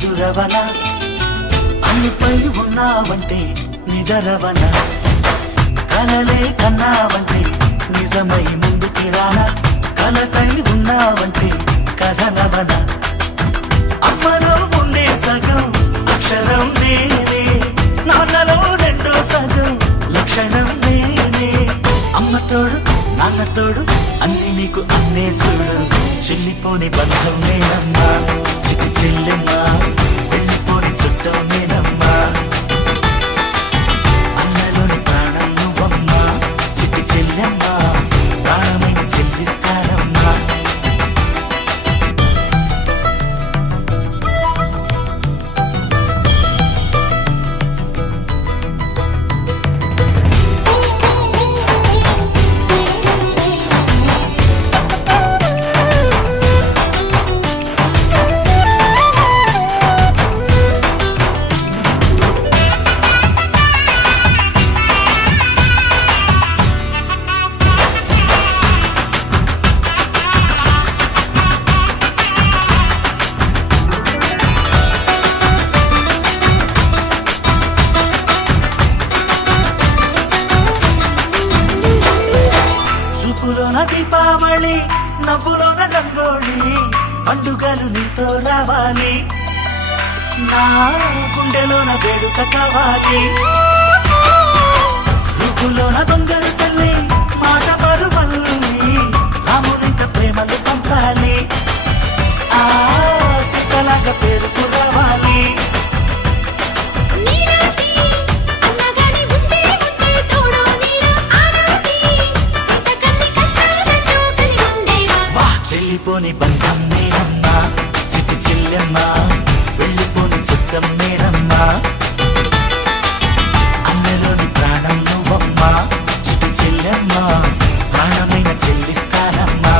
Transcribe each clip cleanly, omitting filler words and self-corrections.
ఎదురవన అన్నిపై ఉన్నావంటే నిదరవన కలలే కన్నావంటే నిజమై ముందుకి రానా కలకై ఉన్నావంటే కథనవన అమ్మలో ఉండే సగం అక్షరం నేనే నాన్నలో రెండో సగం లక్షణం నేనే అమ్మతోడు నాన్నతోడు అన్ని నీకు అన్నే చూడు చెల్లిపోని బంధం నేనమ్మా చిట్టి చెల్లెమ్మా వెళ్ళిపోని చుట్టం నేనమ్మా అన్నలోని ప్రాణం నువ్వమ్మా చిట్టి చెల్లెమ్మా ప్రాణమైన చెల్లిస్తానమ్మా చూపులోన దీపావళి నవ్వులోన రంగోళి పండుగలు నీతో రావాలి నా గుండెలోన వేడుక కావాలి రూపులోన దొంగలు తల్లి మాట పరుమల్లి రామునింట ప్రేమలు పంచాలి ఆ సీతలాగా పేరుకు రావాలి వెళ్ళిపోని బంధం నేనమ్మా చిట్టి చెల్లెమ్మా వెళ్ళిపోని చుట్టం నేనమ్మా అన్నలోని ప్రాణం నువ్వమ్మా చిట్టి చెల్లెమ్మా ప్రాణమైన చెల్లిస్తానమ్మా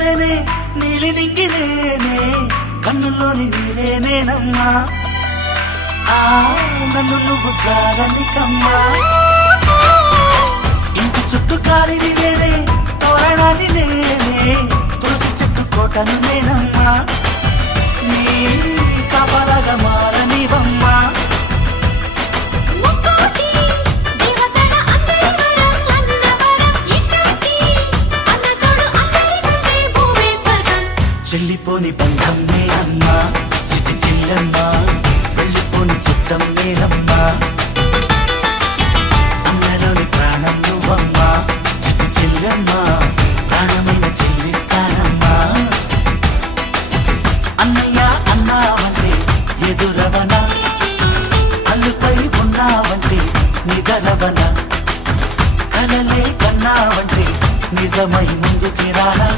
నేనే నీలి నింగి నేనే కన్నుల్లోని నీరే నేనమ్మా ఆ నన్ను నువ్వు జారనికమ్మా ఇంటి చుట్టూ కాలిని నేనే తోరణాన్ని నేనే తులసి చెట్టు కోటను నేనమ్మా నీ కాపలాగా మారనివమ్మా చెల్లిపోని బంధం నేనమ్మా చిట్టి చెల్లెమ్మా వెళ్ళిపోని చుట్టం నేనమ్మా అన్నలోని ప్రాణం నువ్వమ్మా చిట్టి చెల్లెమ్మా ప్రాణమైన చెల్లిస్తానమ్మా అన్నయ్య అన్నావంటే ఎదురవన అల్లుపై ఉన్నావంటే నిదరవన కలలే కన్నావంటే నిజమై ముందుకి రానా